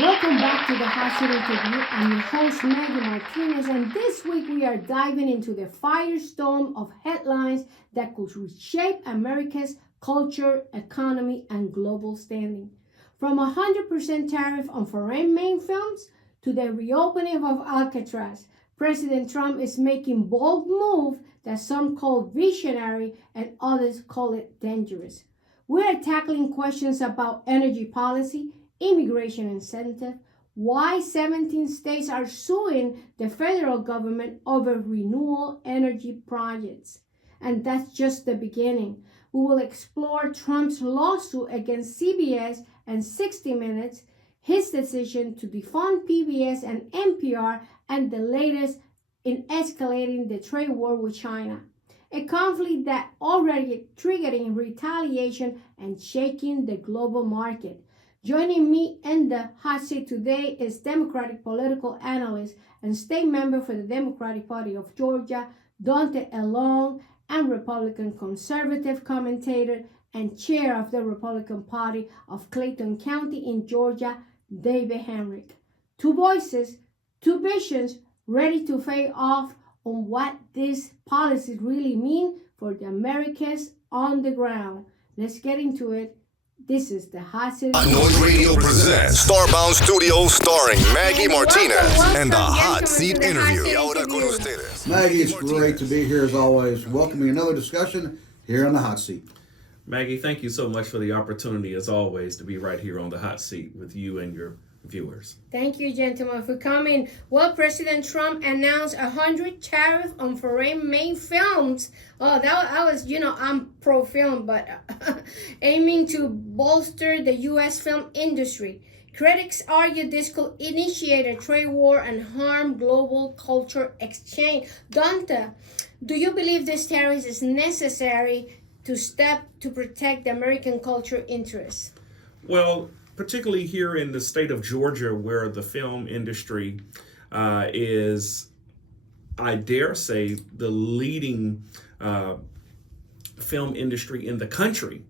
Welcome back to the Hot Seat Interview. I'm your host, Maggy Martinez, and this week we are diving into the firestorm of headlines that could reshape America's culture, economy, and global standing. From 100% tariff on foreign-made films to the reopening of Alcatraz, President Trump is making bold moves that some call visionary and others call it dangerous. We are tackling questions about energy policy, immigration incentive, why 17 states are suing the federal government over renewable energy projects. And that's just the beginning. We will explore Trump's lawsuit against CBS and 60 Minutes, his decision to defund PBS and NPR, and the latest in escalating the trade war with China. A conflict that already triggering retaliation and shaking the global market. Joining me in the hot seat today is Democratic political analyst and state member for the Democratic Party of Georgia, Daunta A, and Republican conservative commentator and chair of the Republican Party of Clayton County in Georgia, David Henrich. Two voices, two visions, ready to face off on what these policies really mean for the Americans on the ground. Let's get into it. This is the Hot Seat. Noise Radio presents Starbound Studios starring Maggy Martinez and the Hot Seat Interview. Maggy, it's great to be here as always. Welcoming another discussion here on the Hot Seat. Maggie, thank you so much for the opportunity, as always, to be right here on the hot seat with you and your viewers. Thank you, gentlemen, for coming. Well, President Trump announced 100 tariff on foreign-made films. Oh, that was, I'm pro-film, but aiming to bolster the U.S. film industry. Critics argue this could initiate a trade war and harm global culture exchange. Daunta, do you believe this tariff is necessary to protect the American culture interests? Well, particularly here in the state of Georgia, where the film industry is, I dare say, the leading film industry in the country.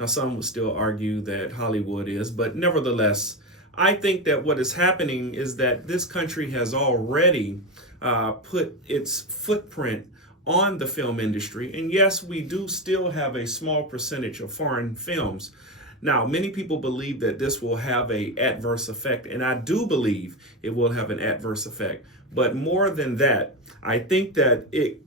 Now, some would still argue that Hollywood is, but nevertheless, I think that what is happening is that this country has already put its footprint on the film industry. And yes, we do still have a small percentage of foreign films. Now, many people believe that this will have an adverse effect, and I do believe it will have an adverse effect. But more than that, I think that it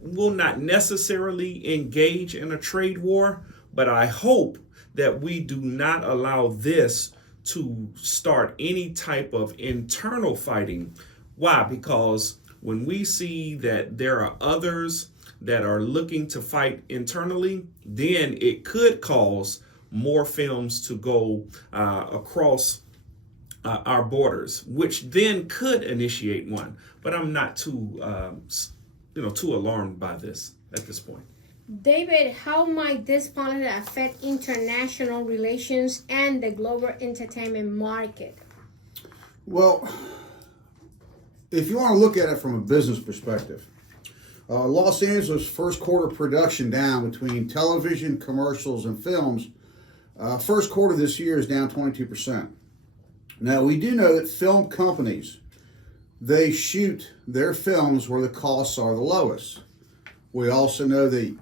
will not necessarily engage in a trade war, but I hope that we do not allow this to start any type of internal fighting. Why? Because when we see that there are others that are looking to fight internally, then it could cause more films to go across our borders, which then could initiate one. But I'm not too alarmed by this at this point. David, how might this policy affect international relations and the global entertainment market? Well, if you want to look at it from a business perspective, Los Angeles first quarter production down between television, commercials, and films. First quarter this year is down 22%. Now, we do know that film companies, they shoot their films where the costs are the lowest. We also know that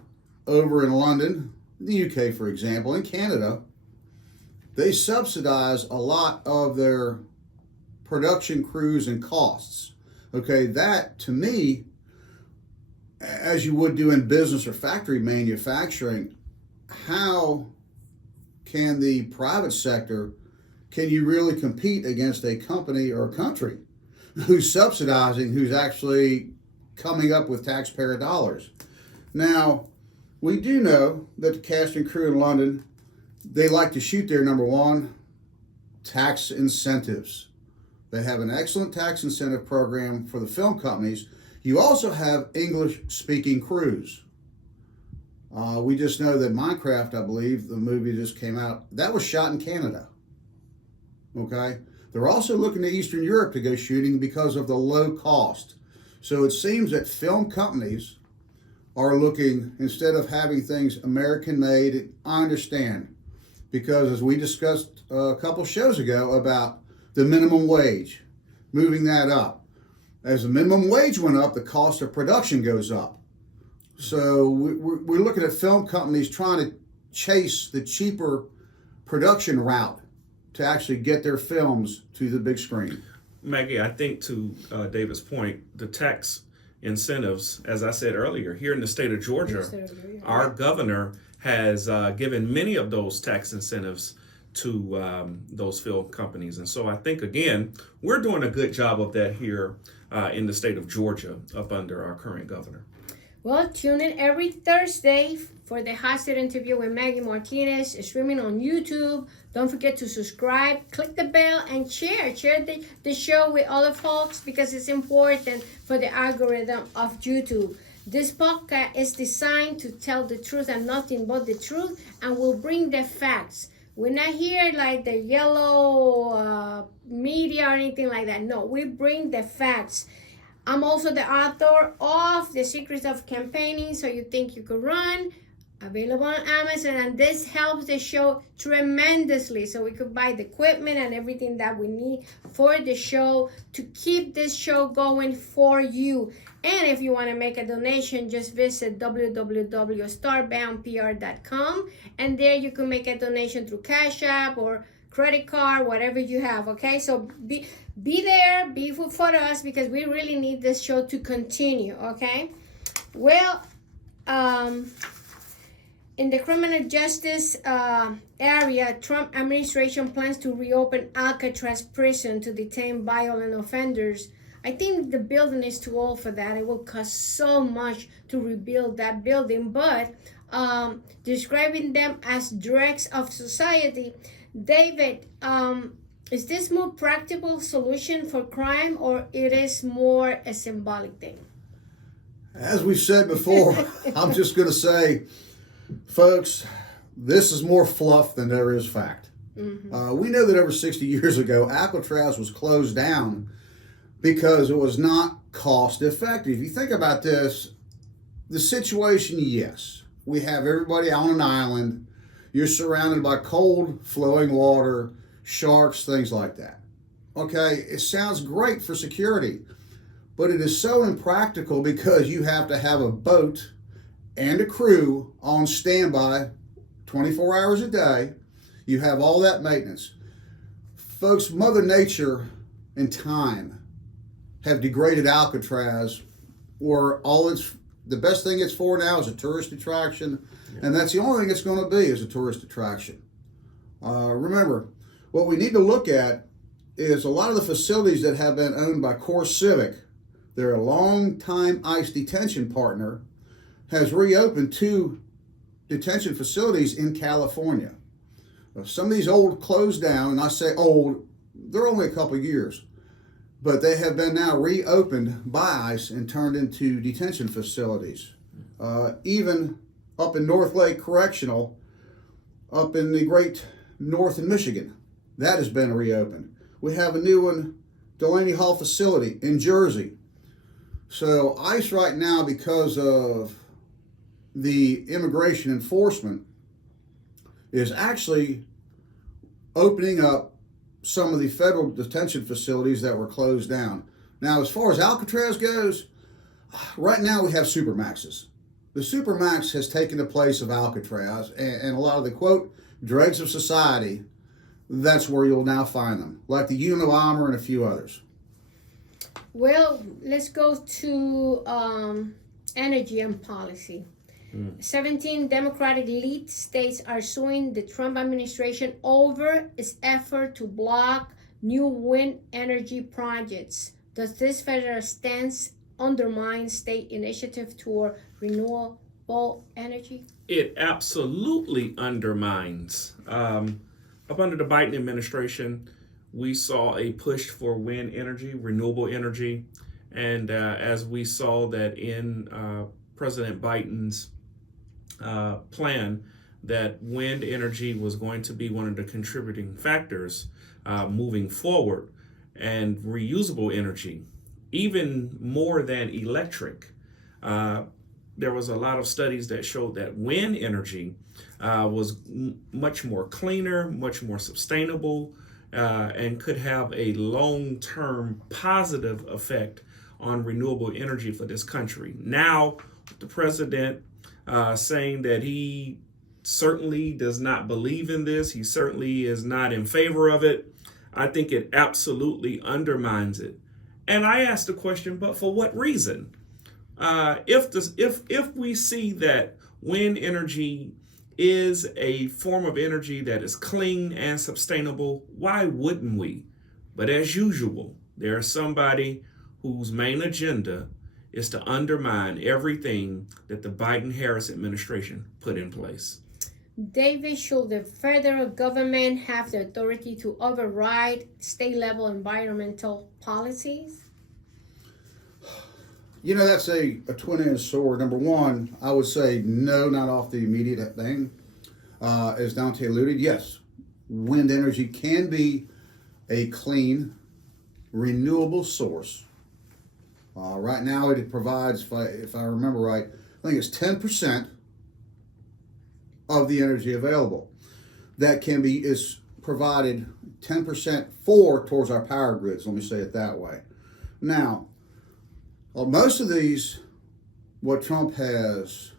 over in London, the UK, for example, and Canada, they subsidize a lot of their production crews and costs. Okay, that to me, as you would do in business or factory manufacturing, how can the private sector, can you really compete against a company or a country who's subsidizing, who's actually coming up with taxpayer dollars? Now, we do know that the cast and crew in London, they like to shoot their number one, tax incentives. They have an excellent tax incentive program for the film companies. You also have English-speaking crews. We just know that Minecraft, I believe, the movie just came out, that was shot in Canada. Okay? They're also looking to Eastern Europe to go shooting because of the low cost. So it seems that film companies are looking, instead of having things American-made, I understand, because as we discussed a couple shows ago about the minimum wage, moving that up. As the minimum wage went up, the cost of production goes up. So we're looking at film companies trying to chase the cheaper production route to actually get their films to the big screen. Maggie, I think to David's point, the tax incentives, as I said earlier, here in the state of Georgia, our governor has given many of those tax incentives to those film companies. And so I think, again, we're doing a good job of that here in the state of Georgia up under our current governor. Well, tune in every Thursday for the hot seat interview with Maggy Martinez, streaming on YouTube. Don't forget to subscribe, click the bell, and share the show with other folks, because it's important for the algorithm of YouTube. This podcast is designed to tell the truth and nothing but the truth, and will bring the facts. We're not here like the yellow media or anything like that. No, we bring the facts. I'm also the author of The Secrets of Campaigning So You Think You Could Run, available on Amazon, and this helps the show tremendously, so we could buy the equipment and everything that we need for the show to keep this show going for you. And if you want to make a donation, just visit www.starboundpr.com, and there you can make a donation through Cash App or credit card, whatever you have. Okay, so be there, be for us, because we really need this show to continue. Okay, well, in the criminal justice area, Trump administration plans to reopen Alcatraz prison to detain violent offenders. I think the building is too old for that. It will cost so much to rebuild that building, but describing them as dregs of society. David, is this more practical solution for crime, or it is more a symbolic thing? As we said before, I'm just going to say, folks, this is more fluff than there is fact. Mm-hmm. We know that over 60 years ago, Alcatraz was closed down because it was not cost effective. You think about this, the situation, yes, we have everybody on an island. You're surrounded by cold flowing water, sharks, things like that. Okay, it sounds great for security, but it is so impractical because you have to have a boat and a crew on standby 24 hours a day. You have all that maintenance. Folks, Mother Nature and time have degraded Alcatraz, or the best thing it's for now is a tourist attraction, and that's the only thing it's going to be, is a tourist attraction. Remember, what we need to look at is a lot of the facilities that have been owned by Core Civic. They're a long-time ICE detention partner, has reopened 2 detention facilities in California. Some of these old closed down, and I say old, they're only a couple of years, but they have been now reopened by ICE and turned into detention facilities. Even up in North Lake Correctional, up in the great north in Michigan, that has been reopened. We have a new one, Delaney Hall facility in Jersey. So ICE right now, because of the immigration enforcement, is actually opening up some of the federal detention facilities that were closed down. Now, as far as Alcatraz goes, right now we have Supermaxes. The Supermax has taken the place of Alcatraz, and a lot of the, quote, dregs of society, that's where you'll now find them, like the Unabomber and a few others. Well, let's go to energy and policy. 17 Democratic-led states are suing the Trump administration over its effort to block new wind energy projects. Does this federal stance undermine state initiative toward renewable energy? It absolutely undermines. Up under the Biden administration, we saw a push for wind energy, renewable energy, and as we saw that in President Biden's plan, that wind energy was going to be one of the contributing factors moving forward, and reusable energy, even more than electric. There was a lot of studies that showed that wind energy was much more cleaner, much more sustainable, and could have a long-term positive effect on renewable energy for this country. Now, the president saying that he certainly does not believe in this, he certainly is not in favor of it, I think it absolutely undermines it. And I asked the question, but for what reason? If we see that wind energy is a form of energy that is clean and sustainable, why wouldn't we? But as usual, there's somebody whose main agenda is to undermine everything that the Biden-Harris administration put in place. David, should the federal government have the authority to override state-level environmental policies? You know, that's a twin-edged sword. Number one, I would say no, not off the immediate thing. As Daunta alluded, yes, wind energy can be a clean, renewable source. Right now, it provides, if I remember right, I think it's 10% of the energy available. That is provided 10% towards our power grids, let me say it that way. Now, most of these, what Trump has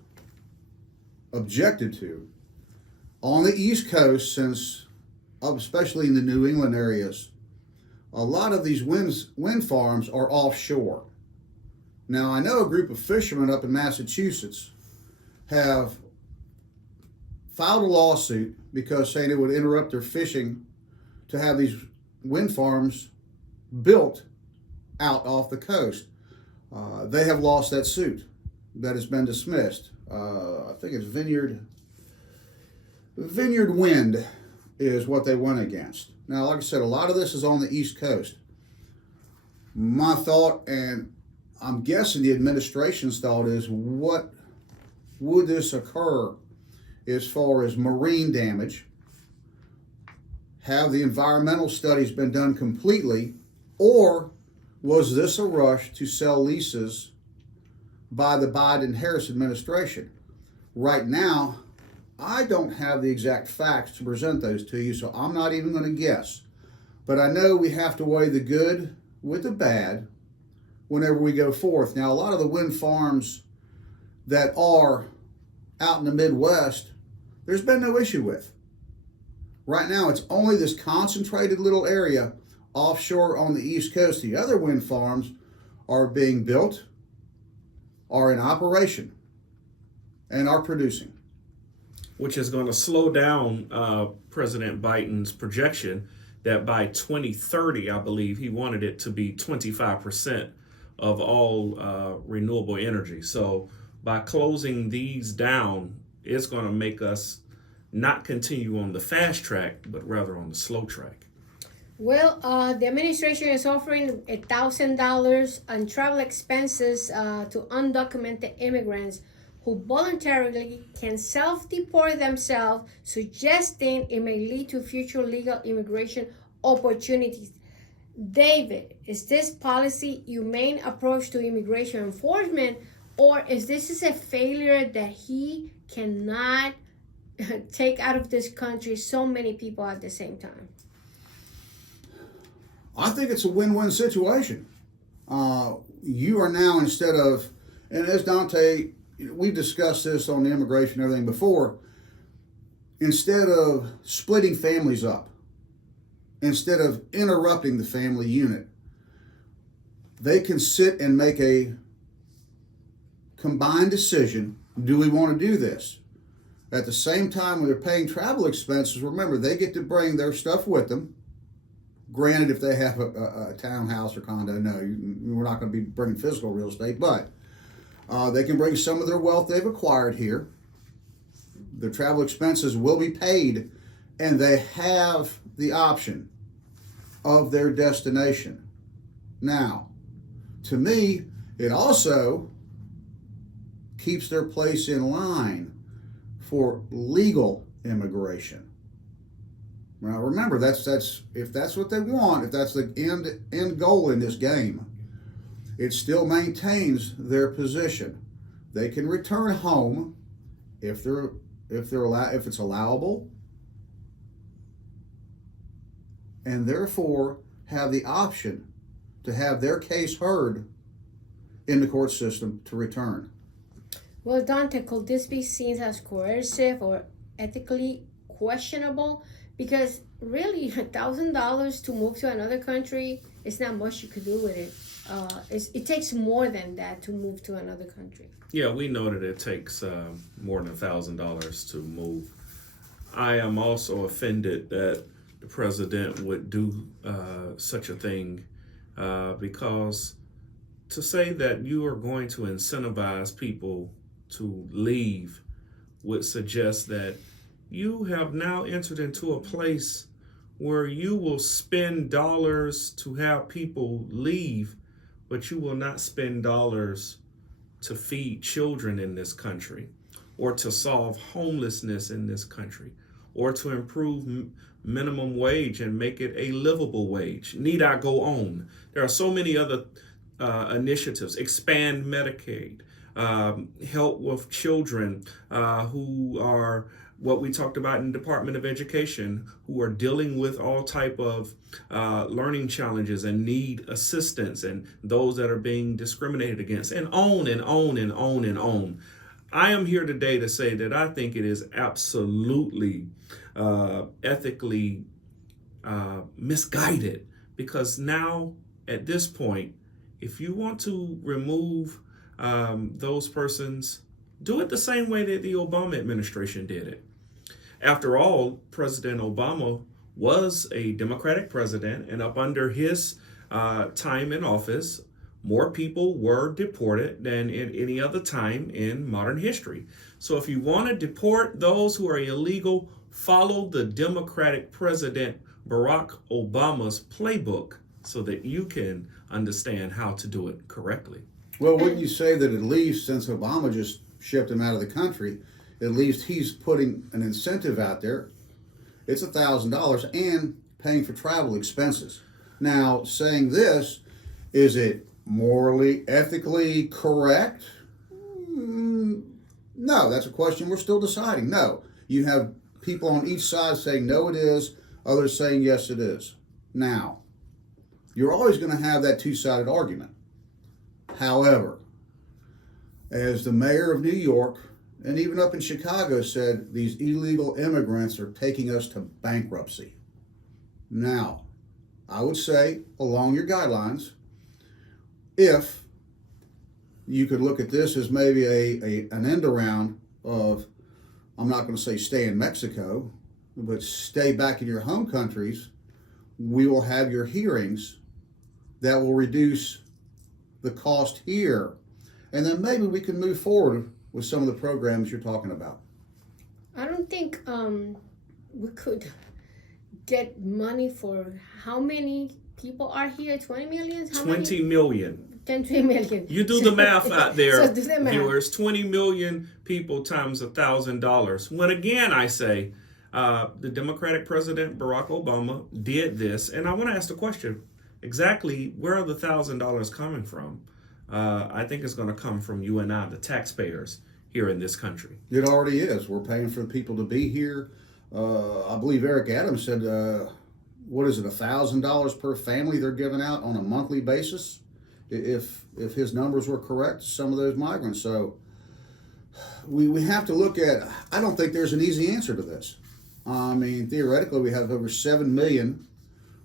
objected to, on the East Coast, especially in the New England areas, a lot of these wind farms are offshore. Now, I know a group of fishermen up in Massachusetts have filed a lawsuit because saying it would interrupt their fishing to have these wind farms built out off the coast. They have lost that suit. That has been dismissed. I think it's Vineyard Wind is what they went against. Now, like I said, a lot of this is on the East Coast. My thought, and I'm guessing the administration's thought, is what would this occur as far as marine damage? Have the environmental studies been done completely, or was this a rush to sell leases by the Biden-Harris administration? Right now, I don't have the exact facts to present those to you, so I'm not even going to guess. But I know we have to weigh the good with the bad whenever we go forth. Now, a lot of the wind farms that are out in the Midwest, there's been no issue with. Right now, it's only this concentrated little area offshore on the East Coast. The other wind farms are being built, are in operation, and are producing. Which is going to slow down President Biden's projection that by 2030, I believe, he wanted it to be 25% of all renewable energy. So by closing these down, it's going to make us not continue on the fast track, but rather on the slow track. Well, the administration is offering $1,000 on travel expenses to undocumented immigrants who voluntarily can self-deport themselves, suggesting it may lead to future legal immigration opportunities. David, is this policy your main approach to immigration enforcement, or is this a failure that he cannot take out of this country so many people at the same time? I think it's a win-win situation. You are now, instead of, and as Daunta, we've discussed this on the immigration and everything before, instead of splitting families up, instead of interrupting the family unit, they can sit and make a combined decision. Do we want to do this? At the same time, when they're paying travel expenses, remember, they get to bring their stuff with them. Granted, if they have a townhouse or condo, no, we're not going to be bringing physical real estate, but they can bring some of their wealth they've acquired here. Their travel expenses will be paid, and they have the option of their destination. Now, to me, it also keeps their place in line for legal immigration. Now, remember, that's if that's what they want, if that's the end goal in this game, it still maintains their position. They can return home if it's allowable, and therefore have the option to have their case heard in the court system to return. Well, Dante, could this be seen as coercive or ethically questionable? Because really, $1,000 to move to another country, it's not much you could do with it. It takes more than that to move to another country. Yeah, we know that it takes more than $1,000 to move. I am also offended that the president would do such a thing because to say that you are going to incentivize people to leave would suggest that you have now entered into a place where you will spend dollars to have people leave, but you will not spend dollars to feed children in this country, or to solve homelessness in this country, or to improve minimum wage and make it a livable wage. Need I go on? There are so many other initiatives. Expand Medicaid, help with children who are what we talked about in the Department of Education, who are dealing with all type of learning challenges and need assistance, and those that are being discriminated against, and on and on and on and on. I am here today to say that I think it is absolutely ethically misguided, because now at this point, if you want to remove those persons, do it the same way that the Obama administration did it. After all, President Obama was a Democratic president, and up under his time in office, more people were deported than in any other time in modern history. So if you want to deport those who are illegal, follow the Democratic President Barack Obama's playbook so that you can understand how to do it correctly. Well, wouldn't you say that at least since Obama just shipped him out of the country, at least he's putting an incentive out there? It's $1,000 and paying for travel expenses. Now, saying this, is it morally, ethically correct? No, that's a question we're still deciding. No, you have people on each side saying no it is, others saying yes it is. Now, you're always going to have that two-sided argument. However, as the mayor of New York and even up in Chicago said, these illegal immigrants are taking us to bankruptcy. Now, I would say along your guidelines, if you could look at this as maybe an end around of, I'm not going to say stay in Mexico, but stay back in your home countries, we will have your hearings that will reduce the cost here. And then maybe we can move forward with some of the programs you're talking about. I don't think we could get money for how many people are here? 20 million? 20 million. 20 million. You do the math out there, So do the math. viewers. 20 million people times $1,000. When again I say the Democratic President Barack Obama did this, and I want to ask the question, exactly where are the $1,000 coming from? I think it's going to come from you and I, the taxpayers here in this country. It already is. We're paying for the people to be here. I believe Eric Adams said, what is it, $1,000 per family they're giving out on a monthly basis? If his numbers were correct, some of those migrants. So we have to look at, I don't think there's an easy answer to this. I mean, theoretically, we have over 7 million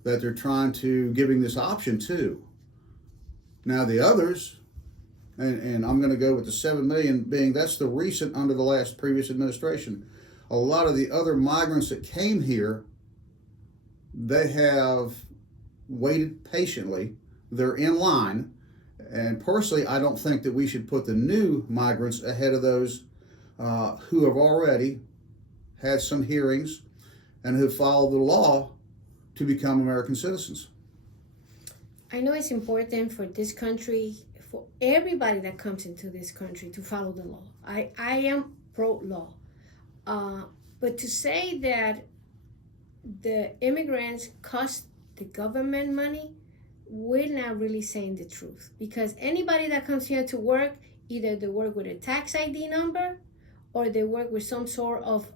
that they're trying to giving this option to. Now the others, and I'm going to go with the 7 million being, that's the recent under the last previous administration. A lot of the other migrants that came here, they have waited patiently. They're in line. And personally, I don't think that we should put the new migrants ahead of those who have already had some hearings and who followed the law to become American citizens. I know it's important for this country, for everybody that comes into this country to follow the law. I am pro-law. But to say that the immigrants cost the government money, we're not really saying the truth. Because anybody that comes here to work, either they work with a tax ID number or they work with some sort of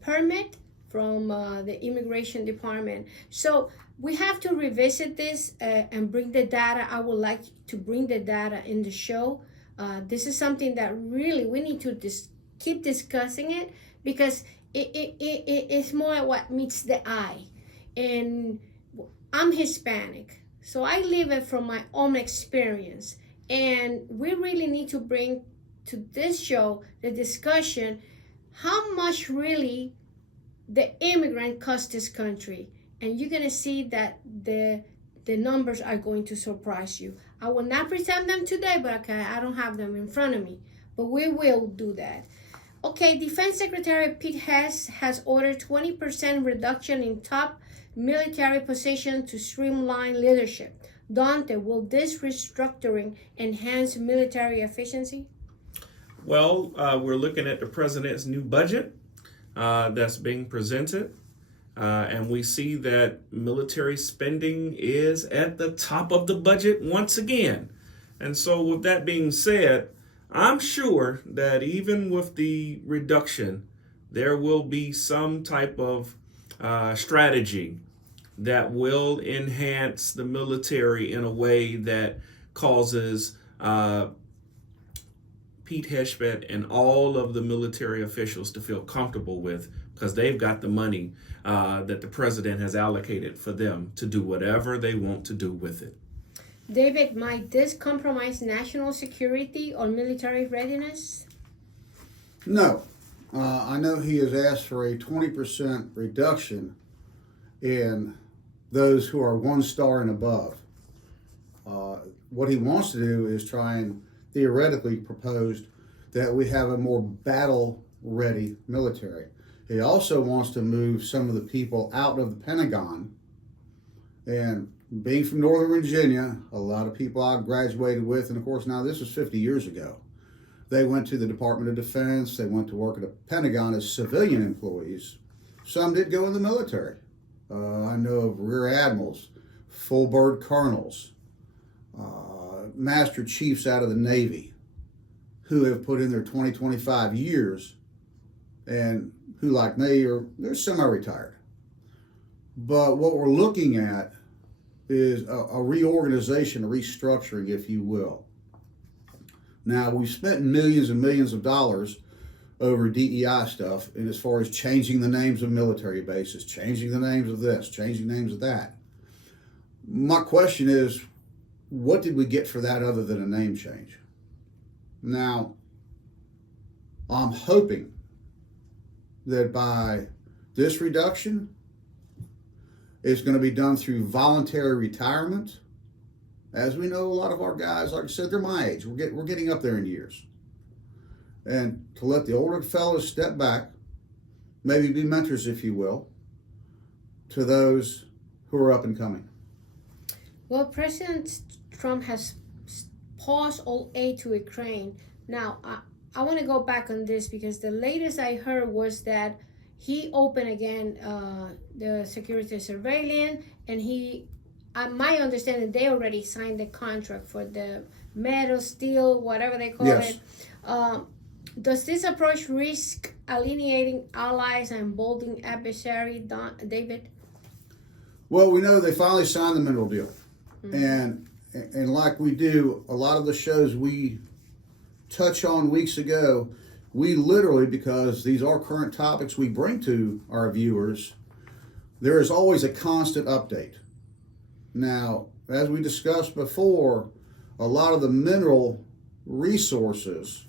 permit from the immigration department. So we have to revisit this and bring the data. I would like to bring the data in the show. This is something that really we need to keep discussing it, because it's more what meets the eye. And I'm Hispanic, so I live it from my own experience. And we really need to bring to this show the discussion how much really the immigrant cost this country. And you're gonna see that the numbers are going to surprise you. I will not present them today, but okay, I don't have them in front of me, but we will do that. Okay, Defense Secretary Pete Hess has ordered 20% reduction in top military positions to streamline leadership. Daunta, will this restructuring enhance military efficiency? Well, we're looking at the president's new budget that's being presented. And we see that military spending is at the top of the budget once again. And so with that being said, I'm sure that even with the reduction, there will be some type of strategy that will enhance the military in a way that causes Pete Hegseth and all of the military officials to feel comfortable with, because they've got the money that the president has allocated for them to do whatever they want to do with it. David, might this compromise national security or military readiness? No. I know he has asked for a 20% reduction in those who are 1 star and above. What he wants to do is try and theoretically propose that we have a more battle-ready military. He also wants to move some of the people out of the Pentagon. And being from Northern Virginia, a lot of people I graduated with, and of course now this was 50 years ago, they went to the Department of Defense, they went to work at the Pentagon as civilian employees. Some did go in the military. I know of Rear Admirals, full bird colonels, Master Chiefs out of the Navy who have put in their 20, 25 years and who, like me, they're semi-retired. But what we're looking at is a reorganization, a restructuring, if you will. Now, we've spent millions and millions of dollars over DEI stuff, and as far as changing the names of military bases, changing the names of this, changing names of that. My question is, what did we get for that other than a name change? Now, I'm hoping that by this reduction, it's going to be done through voluntary retirement. As we know, a lot of our guys, like I said, they're my age. We're getting up there in years. And to let the older fellows step back, maybe be mentors, if you will, to those who are up and coming. Well, President Trump has paused all aid to Ukraine. Now, I want to go back on this because the latest I heard was that he opened again the security surveillance, and my understanding, they already signed the contract for the metal, steel, whatever they call Yes. it. Does this approach risk alienating allies and emboldening adversary, David? Well, we know they finally signed the mineral deal. Mm-hmm. And like we do, a lot of the shows we touch on weeks ago, we literally, because these are current topics we bring to our viewers, there is always a constant update. Now, as we discussed before, a lot of the mineral resources,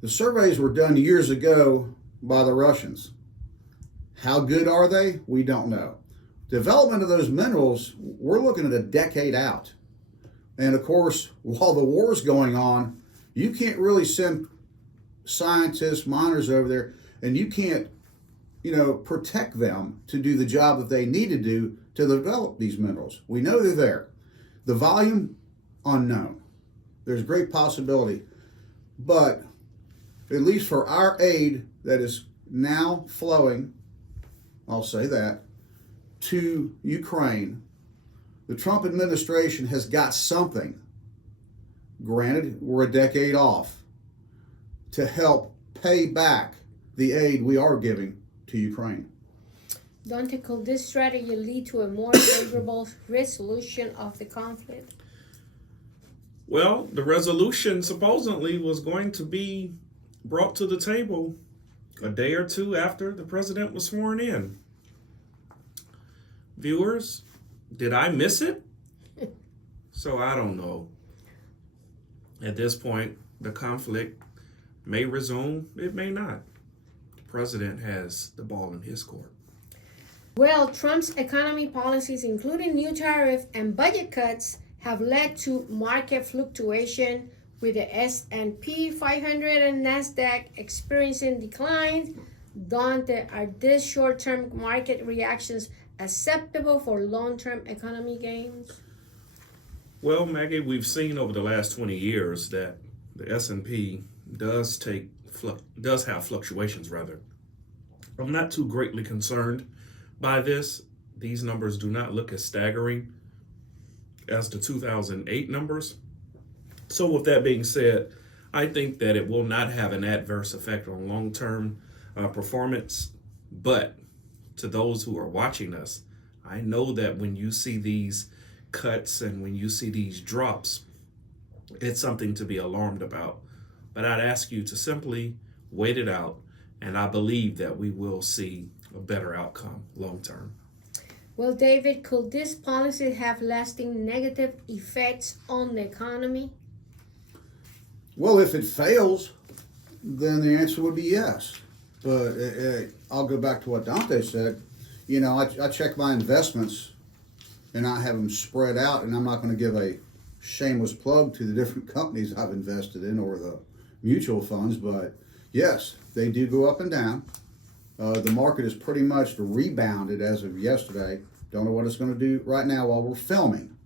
the surveys were done years ago by the Russians. How good are they? We don't know. Development of those minerals, we're looking at a decade out. And of course, while the war's going on, you can't really send scientists, miners over there, and you can't, protect them to do the job that they need to do to develop these minerals. We know they're there. The volume, unknown. There's great possibility. But at least for our aid that is now flowing, I'll say that, to Ukraine, the Trump administration has got something, granted we're a decade off, to help pay back the aid we are giving to Ukraine. Daunta, could this strategy lead to a more favorable resolution of the conflict? Well, the resolution supposedly was going to be brought to the table a day or two after the president was sworn in. Viewers, did I miss it? So I don't know. At this point, the conflict may resume, it may not. The president has the ball in his court. Well, Trump's economy policies, including new tariff and budget cuts, have led to market fluctuation, with the S&P 500 and NASDAQ experiencing declines. Daunta, are these short-term market reactions acceptable for long-term economy gains? Well, Maggie, we've seen over the last 20 years that the S&P does have fluctuations rather. I'm not too greatly concerned by this. These numbers do not look as staggering as the 2008 numbers. So with that being said, I think that it will not have an adverse effect on long-term performance. But to those who are watching us, I know that when you see these cuts and when you see these drops, it's something to be alarmed about. But I'd ask you to simply wait it out, and I believe that we will see a better outcome long-term. Well, David, could this policy have lasting negative effects on the economy? Well, if it fails, then the answer would be yes. But I'll go back to what Daunta said. You know, I check my investments and I have them spread out, and I'm not going to give a shameless plug to the different companies I've invested in or the mutual funds, but yes, they do go up and down. The market is pretty much rebounded as of yesterday. Don't know what it's going to do right now while we're filming.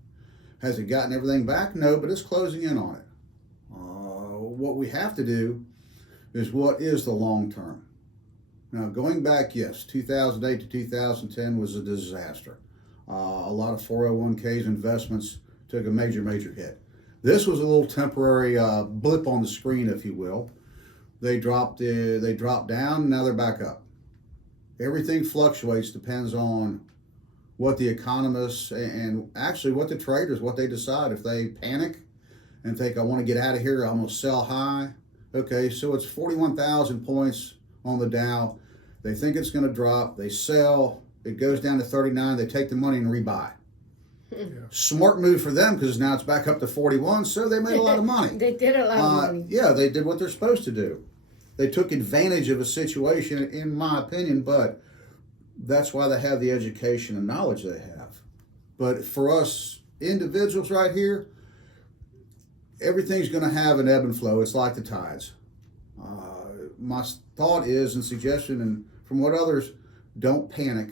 Has it gotten everything back? No, but it's closing in on it. What we have to do is what is the long term. Now, going back, yes, 2008 to 2010 was a disaster. A lot of 401ks investments took a major hit. This was a little temporary blip on the screen, if you will. They dropped down, now they're back up. Everything fluctuates, depends on what the economists and actually what the traders, what they decide. If they panic and think, I want to get out of here, I'm going to sell high. Okay, so it's 41,000 points on the Dow. They think it's going to drop. They sell. It goes down to 39. They take the money and rebuy. Yeah. Smart move for them because now it's back up to 41, so they made a lot of money. They did a lot of money. Yeah, they did what they're supposed to do. They took advantage of a situation, in my opinion, but that's why they have the education and knowledge they have. But for us individuals right here, everything's going to have an ebb and flow. It's like the tides. My thought is, and suggestion, and from what others, don't panic.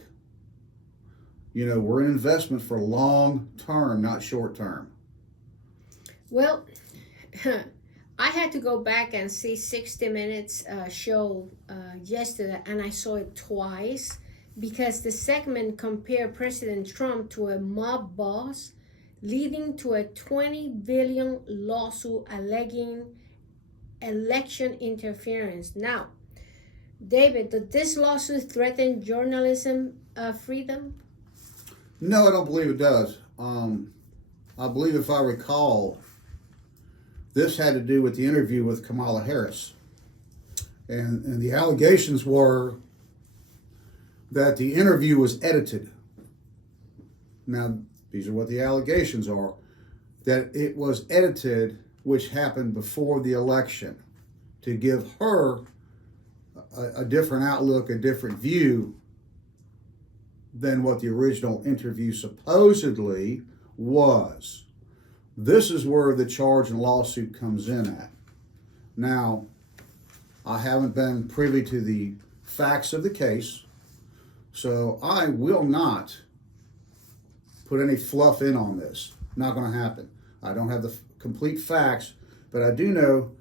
You know, we're in investment for long term, not short term. Well, I had to go back and see 60 Minutes show yesterday, and I saw it twice because the segment compared President Trump to a mob boss, leading to a $20 billion lawsuit alleging election interference. Now, David, did this lawsuit threaten journalism freedom? No, I don't believe it does. I believe, if I recall, this had to do with the interview with Kamala Harris. And the allegations were that the interview was edited. Now, these are what the allegations are. That it was edited, which happened before the election, to give her a different outlook, a different view than what the original interview supposedly was. This is where the charge and lawsuit comes in at. Now, I haven't been privy to the facts of the case, so I will not put any fluff in on this. Not going to happen. I don't have the complete facts, but I do know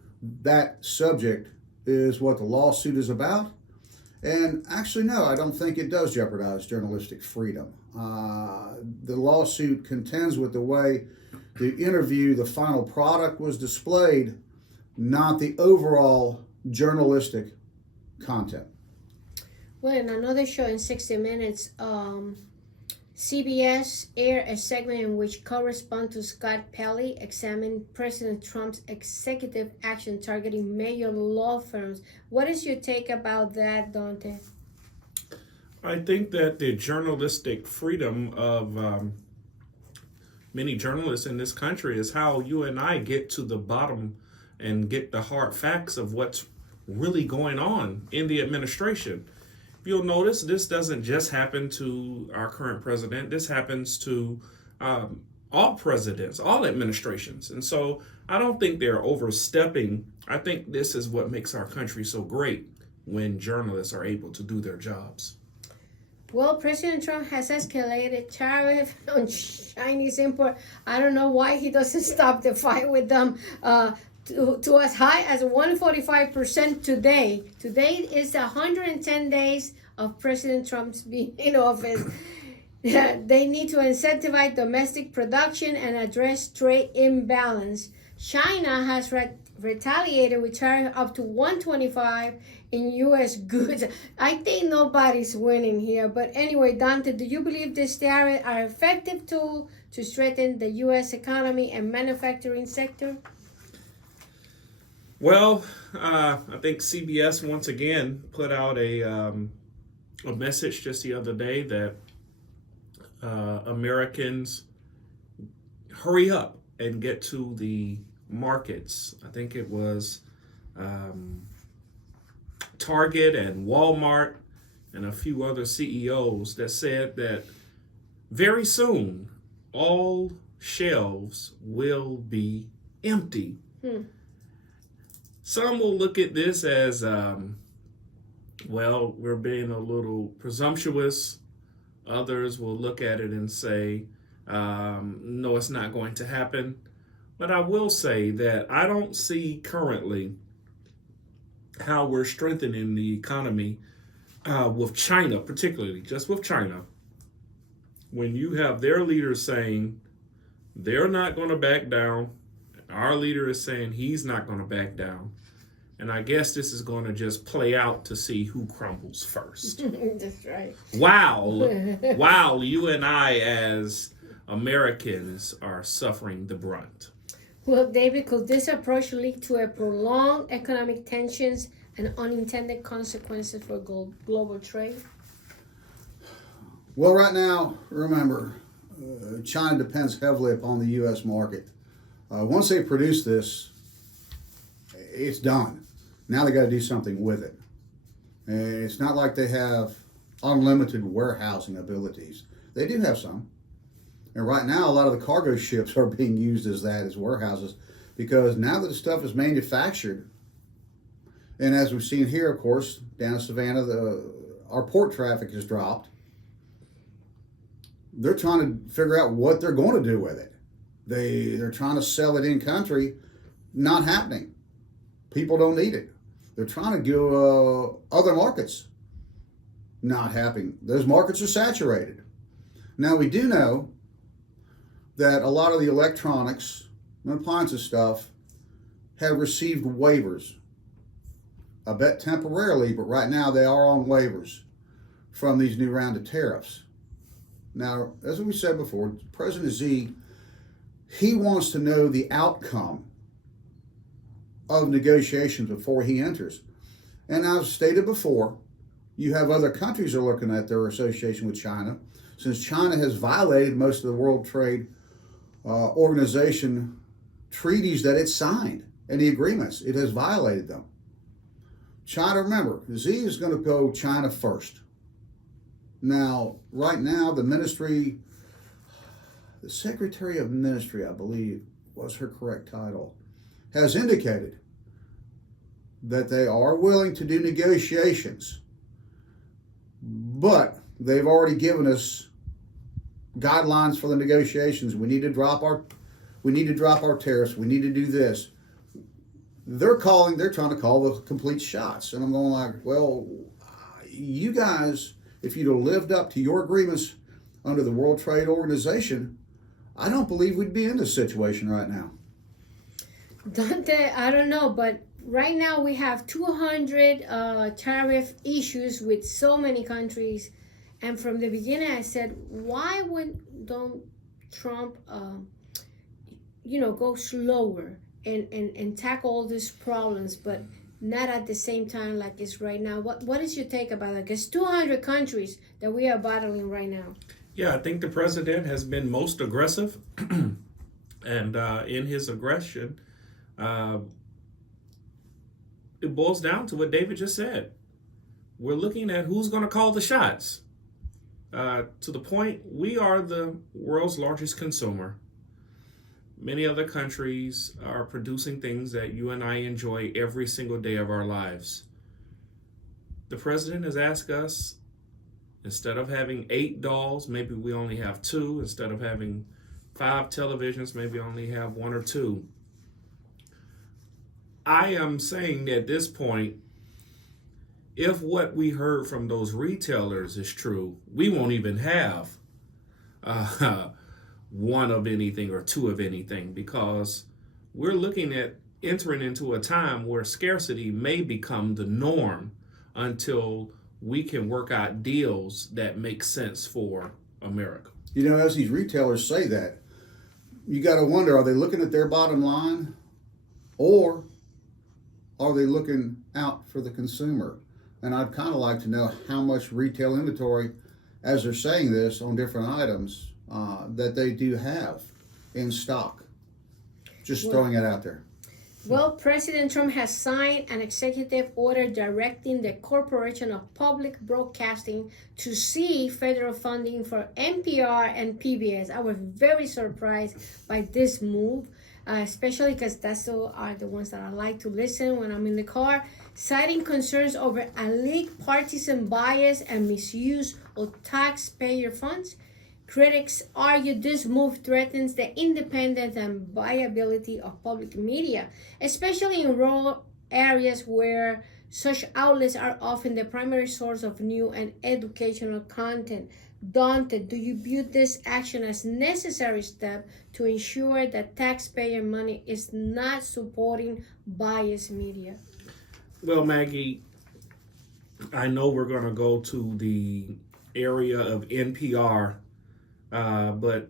that subject is what the lawsuit is about. And actually, no, I don't think it does jeopardize journalistic freedom. The lawsuit contends with the way the interview, the final product was displayed, not the overall journalistic content. Well, in another show in 60 Minutes, CBS aired a segment in which correspondent Scott Pelley examined President Trump's executive action targeting major law firms. What is your take about that, Daunta? I think that the journalistic freedom of many journalists in this country is how you and I get to the bottom and get the hard facts of what's really going on in the administration. You'll notice this doesn't just happen to our current president. This happens to all presidents, all administrations. And so I don't think they're overstepping. I think this is what makes our country so great, when journalists are able to do their jobs. Well, President Trump has escalated tariff on Chinese import. I don't know why he doesn't stop the fight with them to as high as 145% today. Today is 110 days of President Trump's being in office. They need to incentivize domestic production and address trade imbalance. China has retaliated with tariff up to 125 in U.S. goods. I think nobody's winning here. But anyway, Daunta, do you believe these tariffs are effective tool to strengthen the U.S. economy and manufacturing sector? Well, I think CBS once again put out a message just the other day that Americans hurry up and get to the markets. I think it was Target and Walmart and a few other CEOs that said that very soon all shelves will be empty. Some will look at this as, well, we're being a little presumptuous. Others will look at it and say, no, it's not going to happen. But I will say that I don't see currently how we're strengthening the economy with China, particularly just with China, when you have their leaders saying they're not going to back down. Our leader is saying he's not going to back down. And I guess this is going to just play out to see who crumbles first. That's right. Wow, you and I as Americans are suffering the brunt. Well, David, could this approach lead to a prolonged economic tensions and unintended consequences for global trade? Well, right now, remember, China depends heavily upon the U.S. market. Once they produce this, it's done. Now they got to do something with it. And it's not like they have unlimited warehousing abilities. They do have some. And right now, a lot of the cargo ships are being used as warehouses, because now that the stuff is manufactured, and as we've seen here, of course, down in Savannah, our port traffic has dropped. They're trying to figure out what they're going to do with it. They're trying to sell it in country. Not happening. People don't need it. They're trying to go other markets. Not happening. Those markets are saturated. Now, we do know that a lot of the electronics and appliances stuff have received waivers. I bet temporarily, but right now they are on waivers from these new round of tariffs. Now, as we said before, President Xi, he wants to know the outcome of negotiations before he enters. And I've stated before, you have other countries that are looking at their association with China, since China has violated most of the World Trade Organization treaties that it signed and the agreements. It has violated them. China, remember, Xi is going to go China first. Now, right now, the Secretary of Ministry, I believe was her correct title, has indicated that they are willing to do negotiations, but they've already given us guidelines for the negotiations. We need to drop our tariffs. We need to do this. They're trying to call the complete shots. And I'm going like, well, you guys, if you'd have lived up to your agreements under the World Trade Organization, I don't believe we'd be in this situation right now. Daunta, I don't know, but right now we have 200 tariff issues with so many countries, and from the beginning I said, why don't Trump go slower and tackle all these problems, but not at the same time like it's right now? What is your take about that? Because 200 countries that we are battling right now. Yeah, I think the president has been most aggressive, and in his aggression, it boils down to what David just said. We're looking at who's going to call the shots. To the point, we are the world's largest consumer. Many other countries are producing things that you and I enjoy every single day of our lives. The president has asked us, instead of having 8 dolls, maybe we only have 2. Instead of having 5 televisions, maybe only have 1 or 2. I am saying at this point, if what we heard from those retailers is true, we won't even have 1 of anything or 2 of anything, because we're looking at entering into a time where scarcity may become the norm until we can work out deals that make sense for America. You know, as these retailers say that, you got to wonder, are they looking at their bottom line, or are they looking out for the consumer? And I'd kind of like to know how much retail inventory, as they're saying this, on different items that they do have in stock. Just throwing it out there. Well, President Trump has signed an executive order directing the Corporation of Public Broadcasting to seek federal funding for NPR and PBS. I was very surprised by this move, especially because those are the ones that I like to listen when I'm in the car, citing concerns over alleged partisan bias and misuse of taxpayer funds. Critics argue this move threatens the independence and viability of public media, especially in rural areas where such outlets are often the primary source of new and educational content. Daunta, do you view this action as necessary step to ensure that taxpayer money is not supporting biased media? Well, Maggie, I know we're going to go to the area of NPR, but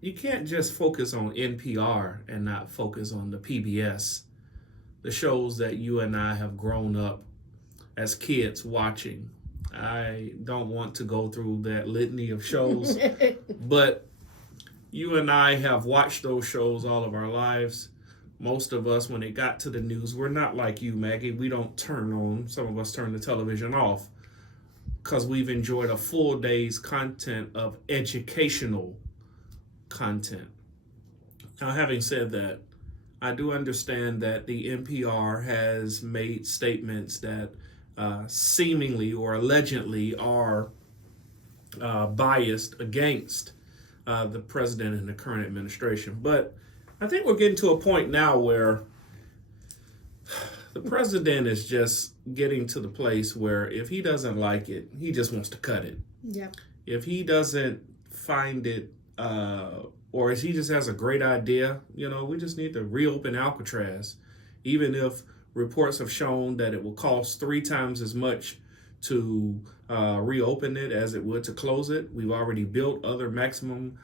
you can't just focus on NPR and not focus on the PBS, the shows that you and I have grown up as kids watching. I don't want to go through that litany of shows, but you and I have watched those shows all of our lives. Most of us, when it got to the news, we're not like you, Maggie. We don't turn on, some of us turn the television off, because we've enjoyed a full day's content of educational content. Now, having said that, I do understand that the NPR has made statements that seemingly or allegedly are biased against the president and the current administration. But I think we're getting to a point now where the president is just getting to the place where if he doesn't like it, he just wants to cut it. Yeah. If he doesn't find it, or if he just has a great idea, we just need to reopen Alcatraz, even if reports have shown that it will cost 3 times as much to reopen it as it would to close it. We've already built other maximum.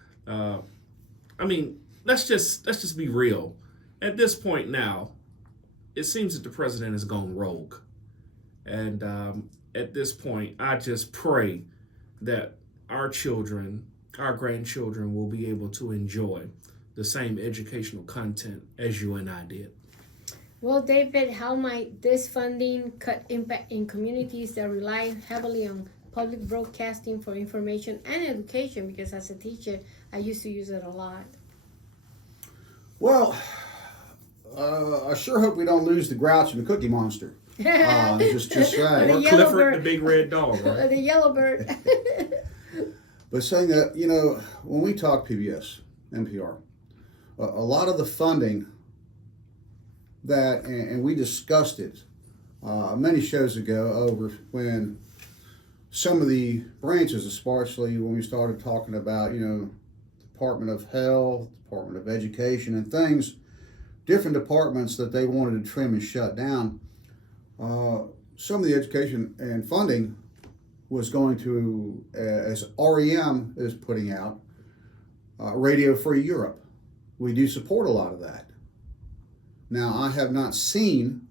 Let's just be real. At this point now, it seems that the president has gone rogue. And at this point, I just pray that our children, our grandchildren will be able to enjoy the same educational content as you and I did. Well, David, how might this funding cut impact in communities that rely heavily on public broadcasting for information and education? Because as a teacher, I used to use it a lot. Well, I sure hope we don't lose the Grouch and the Cookie Monster. Just saying. Or Clifford the Big Red Dog, right? The yellow bird. But saying that, when we talk PBS, NPR, a lot of the funding that, and we discussed it many shows ago over when some of the branches, especially when we started talking about, Department of Health, Department of Education and things, different departments that they wanted to trim and shut down. Some of the education and funding was going to, as REM is putting out, Radio Free Europe. We do support a lot of that. Now, I have not seen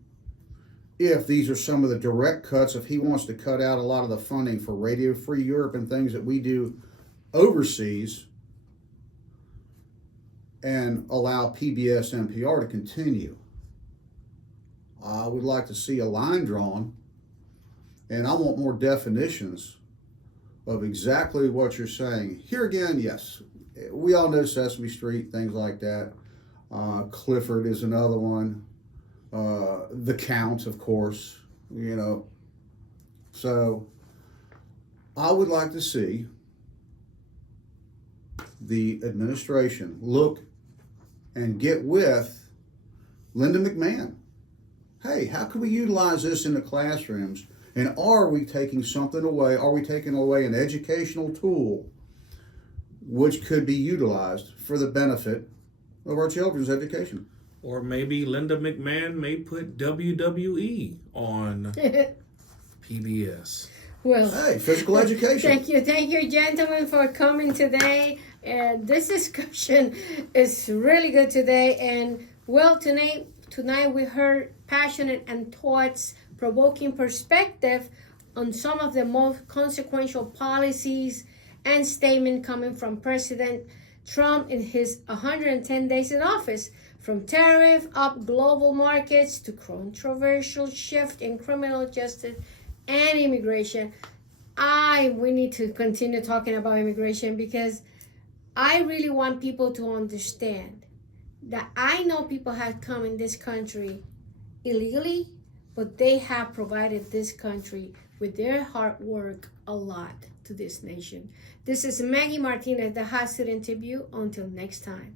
if these are some of the direct cuts, if he wants to cut out a lot of the funding for Radio Free Europe and things that we do overseas and allow PBS NPR to continue. I would like to see a line drawn, and I want more definitions of exactly what you're saying. Here again, yes, we all know Sesame Street, things like that. Clifford is another one. The Count, of course, you know. So I would like to see the administration look and get with Linda McMahon. Hey, how can we utilize this in the classrooms? And are we taking something away? Are we taking away an educational tool which could be utilized for the benefit of our children's education? Or maybe Linda McMahon may put WWE on PBS. Well, hey, physical education. Thank you, gentlemen, for coming today. This discussion is really good today. And well, tonight we heard passionate and thoughts-provoking perspective on some of the most consequential policies and statements coming from President Trump in his 110 days in office, from tariff up global markets to shift in criminal justice and immigration. We need to continue talking about immigration because I really want people to understand that I know people have come in this country illegally, but they have provided this country with their hard work a lot to this nation. This is Maggy Martinez, the Hot Seat Interview. Until next time.